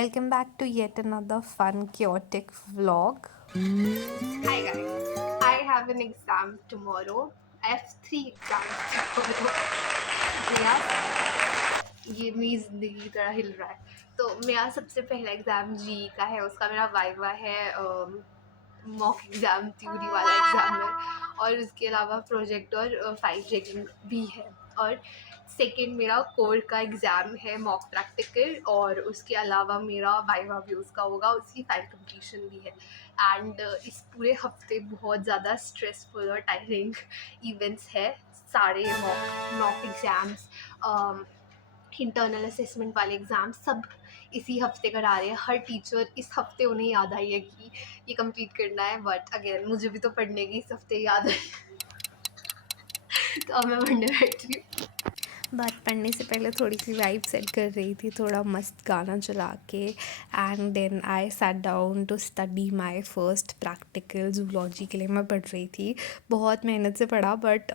Welcome back to yet another fun, chaotic vlog. Hi guys, I have an exam tomorrow. I have three exams tomorrow. मेरा ये मेरी ज़िंदगी की तरह हिल रहा है। तो मेरा सबसे पहला एग्ज़ाम जी का है, उसका मेरा वाइवा है, मॉक एग्ज़ाम थ्योरी वाला एग्ज़ाम है और उसके अलावा प्रोजेक्ट और फाइल चेकिंग भी है। और सेकंड मेरा कोर का एग्ज़ाम है, मॉक प्रैक्टिकल, और उसके अलावा मेरा वाइवा भी उसका होगा, उसकी फाइल कंप्लीशन भी है। एंड इस पूरे हफ्ते बहुत ज़्यादा स्ट्रेसफुल और टायरिंग इवेंट्स है। सारे मॉक एग्ज़ाम्स, इंटरनल असेसमेंट वाले एग्ज़ाम सब इसी हफ्ते करा रहे हैं। हर टीचर इस हफ्ते उन्हें याद आई है कि ये कंप्लीट करना है, बट अगेन मुझे भी तो पढ़ने की इस हफ्ते याद आई। तो अब मैं पढ़ने बैठी हूँ। बात पढ़ने से पहले थोड़ी सी वाइब सेट कर रही थी, थोड़ा मस्त गाना चला के and then I sat down to study my first practical zoology के लिए मैं पढ़ रही थी। बहुत मेहनत से पढ़ा बट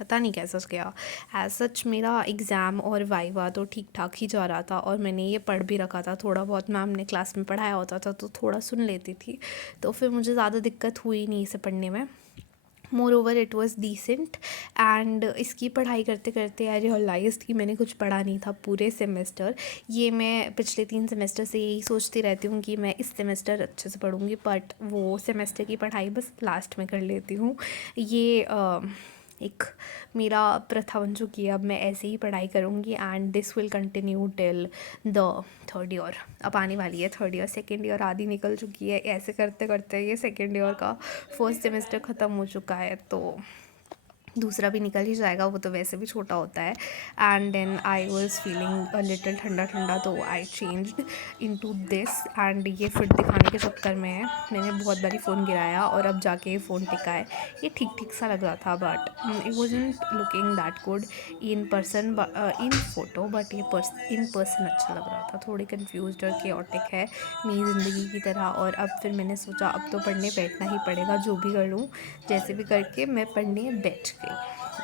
पता नहीं कैसा गया। एज सच मेरा एग्ज़ाम और वाइवा तो ठीक ठाक ही जा रहा था और मैंने ये पढ़ भी रखा था, थोड़ा बहुत मैम ने क्लास में पढ़ाया होता था तो थोड़ा सुन लेती थी, तो फिर मुझे ज़्यादा दिक्कत हुई नहीं इसे पढ़ने में। Moreover it was decent and इसकी पढ़ाई करते करते आई रियलाइज़ कि मैंने कुछ पढ़ा नहीं था पूरे सेमेस्टर। ये मैं पिछले 3 सेमेस्टर से यही सोचती रहती हूँ कि मैं इस सेमेस्टर अच्छे से पढ़ूँगी, बट वो सेमेस्टर की पढ़ाई बस लास्ट में कर लेती हूँ। ये एक मेरा प्रथा बन चुकी है, अब मैं ऐसे ही पढ़ाई करूँगी and this will continue till the third year. अब आने वाली है थर्ड ईयर, सेकेंड ईयर आधी निकल चुकी है, ऐसे करते करते ये सेकेंड ईयर का फर्स्ट सेमेस्टर ख़त्म हो चुका है, तो दूसरा भी निकल ही जाएगा, वो तो वैसे भी छोटा होता है। And then I was feeling a little ठंडा ठंडा, तो I changed into this and ये फिट दिखाने के चक्कर में मैंने बहुत बारी फ़ोन गिराया और अब जाके ये फ़ोन टिका है। ये ठीक ठीक सा लग रहा था but it wasn't looking that good in person, in photo, but ये इन पर्सन अच्छा लग रहा था। थोड़ी कन्फ्यूज और केओटिक है मेरी ज़िंदगी की तरह। और अब फिर मैंने सोचा अब तो पढ़ने बैठना ही पड़ेगा, जो भी कर लूँ जैसे भी करके मैं पढ़ने बैठ गई।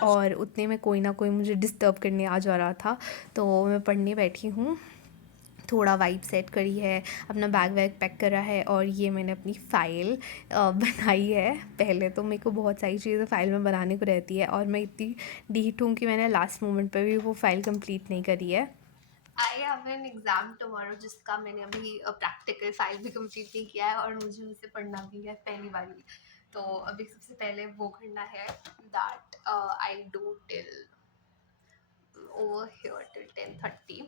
और उतने में कोई ना कोई मुझे डिस्टर्ब करने आ जा रहा था, तो मैं पढ़ने बैठी हूँ। थोड़ा वाइब सेट करी है, अपना बैग वैग पैक करा है और ये मैंने अपनी फ़ाइल बनाई है। पहले तो मेरे को बहुत सारी चीज़ें फ़ाइल में बनाने को रहती है और मैं इतनी डीठ हूँ कि मैंने लास्ट मोमेंट पे भी वो फ़ाइल कंप्लीट नहीं करी है। I have an exam tomorrow जिसका मैंने अभी प्रैक्टिकल फाइल भी कंप्लीट नहीं किया है और मुझे उसे पढ़ना भी है पहली बारी। तो अभी सबसे पहले वो करना है, that I do till over here till 10:30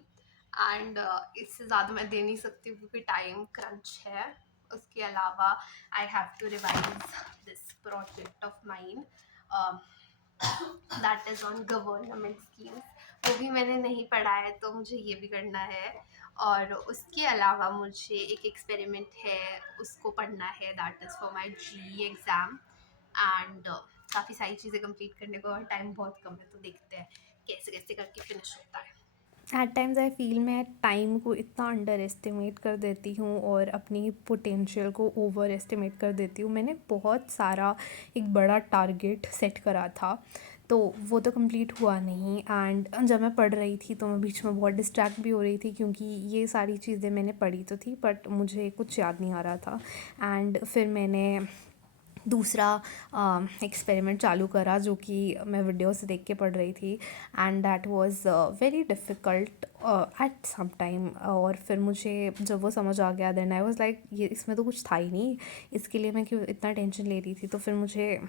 and इससे ज़्यादा मैं दे नहीं सकती क्योंकि टाइम क्रंच है। उसके अलावा I have to revise this project of mine that is on government schemes, वो भी मैंने नहीं पढ़ा है तो मुझे ये भी करना है। और उसके अलावा मुझे एक एक्सपेरिमेंट है, उसको पढ़ना है, that is for my G exam. And काफ़ी सारी चीज़ें कंप्लीट करने को और टाइम बहुत कम है, तो देखते हैं कैसे कैसे करके फिनिश होता है। एट टाइम्स आई फील मैं टाइम को इतना अंडर एस्टिमेट कर देती हूँ और अपनी पोटेंशियल को ओवर एस्टिमेट कर देती हूँ। मैंने बहुत सारा एक बड़ा टारगेट सेट करा था, तो वो तो कंप्लीट हुआ नहीं। एंड जब मैं पढ़ रही थी तो मैं बीच में बहुत डिस्ट्रैक्ट भी हो रही थी क्योंकि ये सारी चीज़ें मैंने पढ़ी तो थी बट मुझे कुछ याद नहीं आ रहा था। एंड फिर मैंने दूसरा एक्सपेरिमेंट चालू करा जो कि मैं वीडियो से देख के पढ़ रही थी and that was very difficult at some time. और फिर मुझे जब वो समझ आ गया देन आई वाज लाइक ये इसमें तो कुछ था ही नहीं, इसके लिए मैं क्यों इतना टेंशन ले रही थी। तो फिर मुझे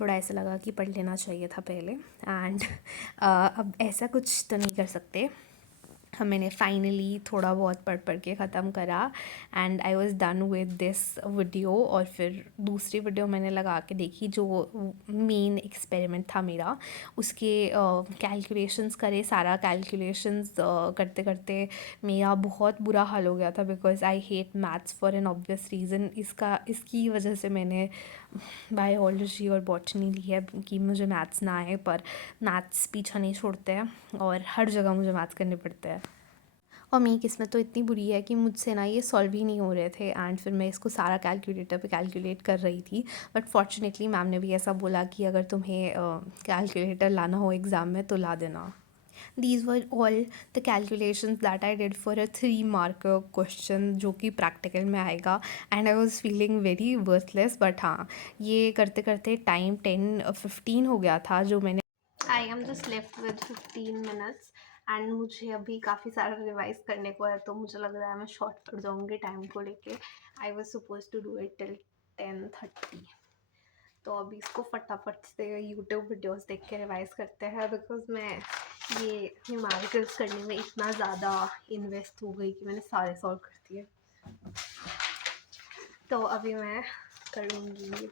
थोड़ा ऐसा लगा कि पढ़ लेना चाहिए था पहले एंड अब ऐसा कुछ तो नहीं कर सकते। मैंने फाइनली थोड़ा बहुत पढ़ पढ़ के ख़त्म करा and I was done with this video. और फिर दूसरी वीडियो मैंने लगा के देखी जो मेन एक्सपेरिमेंट था मेरा, उसके कैलकुलेशंस करे, सारा कैलकुलेशंस करते करते मेरा बहुत बुरा हाल हो गया था because I hate maths for an obvious reason. इसकी वजह से मैंने बायोलॉजी और बॉटनी ली है कि मुझे मैथ्स ना आए, पर मैथ्स पीछा नहीं छोड़ते हैं और हर जगह मुझे मैथ्स करने पड़ते हैं। और मेरी किस्मत तो इतनी बुरी है कि मुझसे ना ये सॉल्व ही नहीं हो रहे थे एंड फिर मैं इसको सारा कैलकुलेटर पे कैलकुलेट कर रही थी। बट फॉर्चुनेटली मैम ने भी ऐसा बोला कि अगर तुम्हें कैलकुलेटर लाना हो एग्ज़ाम में तो ला देना। These were all the calculations that I did for a 3 marker question जो कि प्रैक्टिकल में आएगा, and I was feeling very worthless. But हाँ, ये करते करते टाइम 10-15 हो गया था जो मैंने I am just left with 15 minutes and मुझे अभी काफ़ी सारा रिवाइज करने को है, तो मुझे लग रहा है मैं शॉर्ट कर जाऊँगी टाइम को लेके. I was suppose to do it till 10:30. तो अभी इसको फटाफट से यूट्यूब वीडियोस देख के रिवाइज करते हैं, बिकॉज मैं ये न्यूमेरिकल्स करने में इतना ज़्यादा इन्वेस्ट हो गई कि मैंने सारे सॉल्व कर दिए. तो अभी मैं करूँगी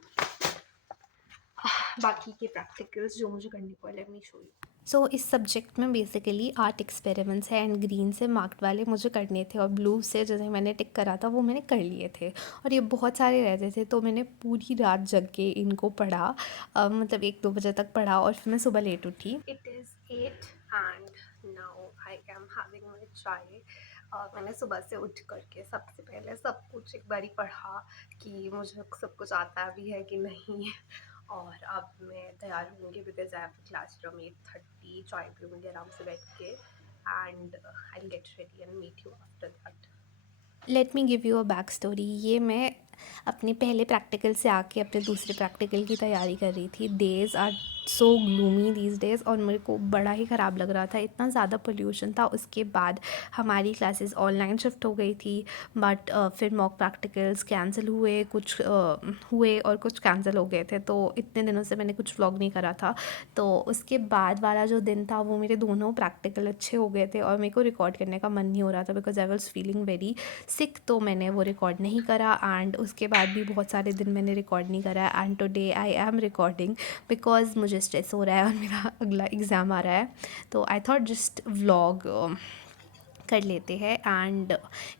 बाकी के प्रैक्टिकल्स जो मुझे करने को है. Let me show you. So इस सब्जेक्ट में बेसिकली आर्ट एक्सपेरिमेंट्स है, एंड ग्रीन से मार्क्ड वाले मुझे करने थे और ब्लू से जैसे मैंने टिक करा था वो मैंने कर लिए थे, और ये बहुत सारे रहते थे. तो मैंने पूरी रात जग के इनको पढ़ा, मतलब 1-2 बजे तक पढ़ा, और फिर मैं सुबह लेट उठी. It is 8 and now I am having my chai. मैंने सुबह से उठ करके सबसे पहले सब कुछ एक बारी पढ़ा कि मुझे सब कुछ आता भी है कि नहीं. और अब मैं तैयार होंगी because I have class from 8:30. चाय पीऊँगी आराम से बैठ के and I will get ready and meet you after that. Let me give you a back story. ये मैं अपने पहले प्रैक्टिकल से आके अपने दूसरे प्रैक्टिकल की तैयारी कर रही थी. Days are so gloomy these days, और मेरे को बड़ा ही ख़राब लग रहा था, इतना ज़्यादा पोल्यूशन था. उसके बाद हमारी क्लासेस ऑनलाइन शिफ्ट हो गई थी, बट फिर मॉक प्रैक्टिकल्स कैंसिल हुए, कुछ हुए और कुछ कैंसिल हो गए थे. तो इतने दिनों से मैंने कुछ व्लॉग नहीं करा था. तो उसके बाद वाला जो दिन था वो मेरे दोनों प्रैक्टिकल अच्छे हो गए थे, और मेरे को रिकॉर्ड करने का मन नहीं हो रहा था because I was feeling very sick. तो मैंने वो रिकॉर्ड नहीं करा, एंड उसके बाद भी बहुत सारे दिन मैंने रिकॉर्ड नहीं करा. And today I am recording because मुझे स्ट्रेस हो रहा है और मेरा अगला एग्ज़ाम आ रहा है. तो आई थॉट जस्ट व्लॉग कर लेते हैं. And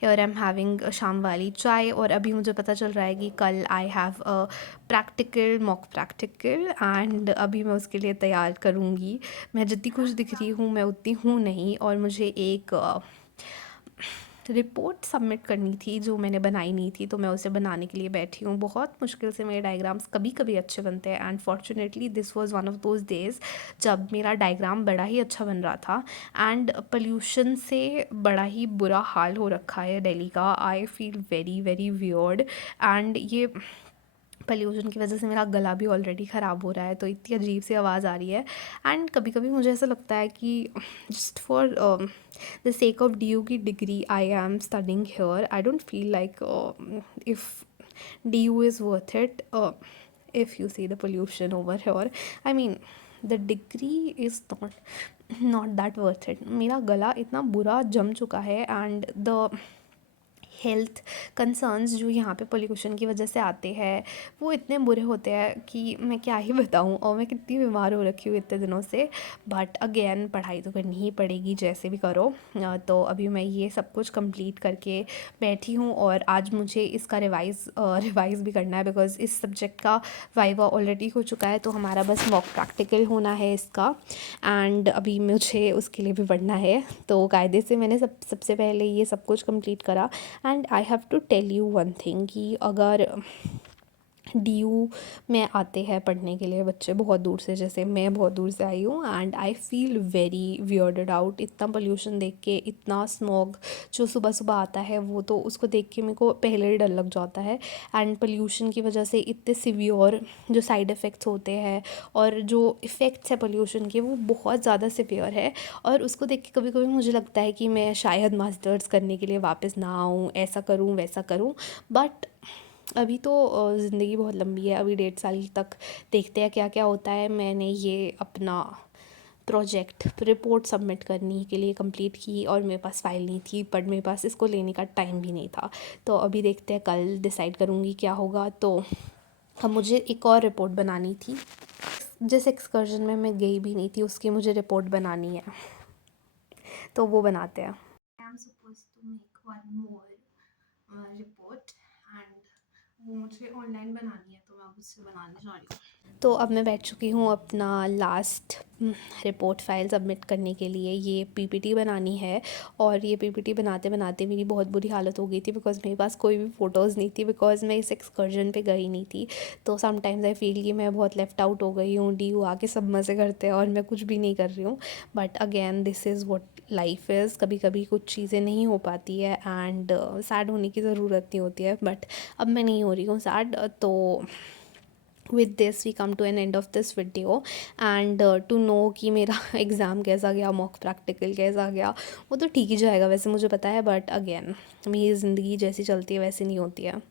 your I am having शाम वाली चाय, और अभी मुझे पता चल रहा है कि कल I have a practical, mock practical, and अभी मैं उसके लिए तैयार करूँगी. मैं जितनी खुश दिख रही हूँ मैं उतनी हूँ नहीं, और मुझे एक रिपोर्ट सबमिट करनी थी जो मैंने बनाई नहीं थी, तो मैं उसे बनाने के लिए बैठी हूँ. बहुत मुश्किल से मेरे डायग्राम्स कभी कभी अच्छे बनते हैं, and fortunately this was one of those days जब मेरा डायग्राम बड़ा ही अच्छा बन रहा था. एंड पोल्यूशन से बड़ा ही बुरा हाल हो रखा है दिल्ली का. I feel very very weird, and ये पोल्यूशन की वजह से मेरा गला भी ऑलरेडी ख़राब हो रहा है, तो इतनी अजीब सी आवाज़ आ रही है. एंड कभी कभी मुझे ऐसा लगता है कि just for the sake of D U की degree I am studying here. I don't feel like if D U is worth it if you see the pollution over here. I mean, the degree is not that worth it. मेरा गला इतना बुरा जम चुका है, and the health concerns जो यहाँ पे पोल्यूशन की वजह से आते हैं वो इतने बुरे होते हैं कि मैं क्या ही बताऊँ, और मैं कितनी बीमार हो रखी हूँ इतने दिनों से. बट अगेन पढ़ाई तो करनी ही पड़ेगी जैसे भी करो. तो अभी मैं ये सब कुछ कंप्लीट करके बैठी हूँ, और आज मुझे इसका रिवाइज़ भी करना है बिकॉज़ इस सब्जेक्ट का वाइवा ऑलरेडी हो चुका है. तो हमारा बस मॉक प्रैक्टिकल होना है इसका, एंड अभी मुझे उसके लिए भी पढ़ना है. तो कायदे से मैंने सबसे पहले ये सब कुछ कंप्लीट करा. And I have to tell you one thing कि अगर डी यू में आते हैं पढ़ने के लिए बच्चे बहुत दूर से, जैसे मैं बहुत दूर से आई हूँ, and I feel very weirded out. इतना पोल्यूशन देख के, इतना स्मॉग जो सुबह सुबह आता है, वो तो उसको देख के मेरे को पहले ही डर लग जाता है. एंड पोल्यूशन की वजह से इतने सिवियर जो साइड इफ़ेक्ट्स होते हैं और जो इफ़ेक्ट्स है पोल्यूशन के वो बहुत ज़्यादा सिवियर है. और उसको देख के कभी कभी मुझे लगता है कि मैं शायद मास्टर्स करने के लिए वापस ना आऊँ, ऐसा करूँ वैसा करूँ. बट अभी तो ज़िंदगी बहुत लंबी है, अभी 1.5 साल तक देखते हैं क्या क्या होता है. मैंने ये अपना प्रोजेक्ट रिपोर्ट सबमिट करने के लिए कंप्लीट की, और मेरे पास फ़ाइल नहीं थी, बट मेरे पास इसको लेने का टाइम भी नहीं था. तो अभी देखते हैं, कल डिसाइड करूँगी क्या होगा. तो अब मुझे एक और रिपोर्ट बनानी थी. जिस एक्सकर्जन में मैं गई भी नहीं थी उसकी मुझे रिपोर्ट बनानी है, तो वो बनाते हैं. I am supposed to make one more report and वो मुझे ऑनलाइन बनानी है, तो मैं अब उससे बनाने जा रही हूँ। तो अब मैं बैठ चुकी हूँ अपना लास्ट रिपोर्ट फाइल सबमिट करने के लिए। ये पीपीटी बनानी है और ये पीपीटी बनाते बनाते मेरी बहुत बुरी हालत हो गई थी बिकॉज़ मेरे पास कोई भी फ़ोटोज़ नहीं थी बिकॉज़ मैं इस एक्सकर्जन पे गई नहीं थी। तो समटाइम्स आई फील कि मैं बहुत लेफ़्ट आउट हो गई हूँ, डी आके सब मज़े करते हैं और मैं कुछ भी नहीं कर रही हूँ। But again this is what life is. कभी कभी कुछ चीज़ें नहीं हो पाती है एंड सैड होने की ज़रूरत नहीं होती है, बट अब मैं नहीं हो रही हूँ सैड। तो with this we come to an end of this video and to know कि मेरा एग्ज़ाम कैसा गया, मॉक प्रैक्टिकल कैसा गया, वो तो ठीक ही जाएगा वैसे मुझे पता है, बट अगेन मेरी ज़िंदगी जैसी चलती है वैसी नहीं होती है।